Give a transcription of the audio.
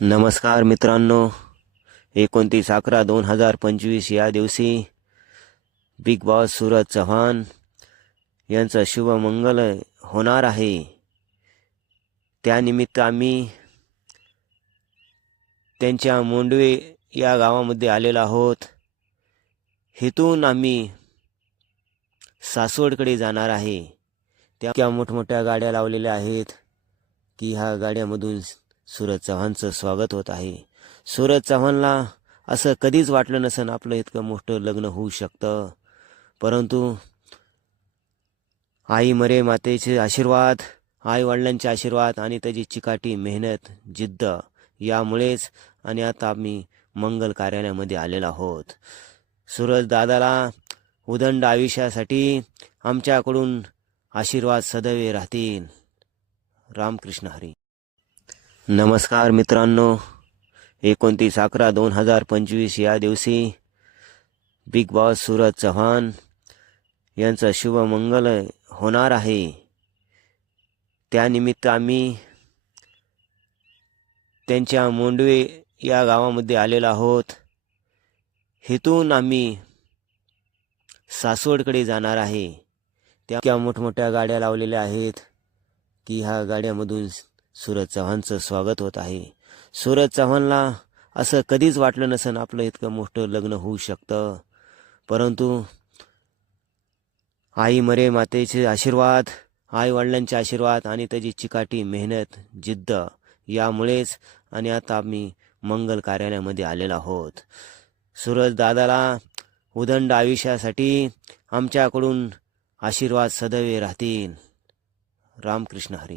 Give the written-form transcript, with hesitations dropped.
नमस्कार मित्रांनो, 29/11/2025 या दिवशी बिग बॉस सूरज चव्हाण यांचं शुभमंगल होणार आहे. त्यानिमित्त आम्ही त्यांच्या मोंडवे या गावामध्ये आलेलो आहोत. हेतून आम्ही सासवडकडे जाणार आहे. त्या मोठमोठ्या गाड्या लावलेल्या आहेत की ह्या गाड्यामधून सूरज चव्हाणचं स्वागत होत आहे. सूरज चव्हाणला असं कधीच वाटलं नसेल आपलं इतकं मोठं लग्न होऊ शकतं, परंतु आई मरे मातेचे आशीर्वाद, आई वडिलांचे आशीर्वाद आणि त्याची चिकाटी मेहनत जिद्द यामुळेच आणि आता आम्ही मंगल कार्यालयामध्ये आलेलो आहोत. सूरज दादाला उदंड आयुष्यासाठी आमच्याकडून आशीर्वाद सदैव राहतील. रामकृष्ण हरी. नमस्कार मित्रांनो, 29/11/2025 या दिवशी बिग बॉस सूरज चव्हाण यांचं शुभमंगल होणार आहे. त्यानिमित्त आम्ही त्यांच्या मोंडवे या गावामध्ये आलेलो आहोत. हेतून आम्ही सासवडकडे जाणार आहे. त्या मोठमोठ्या गाड्या लावलेल्या आहेत की ह्या गाड्यामधून सूरज चव्हाणचं स्वागत होत आहे. सूरज चव्हाणला असं कधीच वाटलं नसेल आपलं इतकं मोठं लग्न होऊ शकतं, परंतु आई मरे मातेचे आशीर्वाद, आई वडिलांचे आशीर्वाद आणि त्याची चिकाटी मेहनत जिद्द यामुळेच आणि आता आम्ही मंगल कार्यालयामध्ये आलेलो आहोत. सूरज दादाला उदंड आयुष्यासाठी आमच्याकडून आशीर्वाद सदैव राहतील. रामकृष्ण हरी.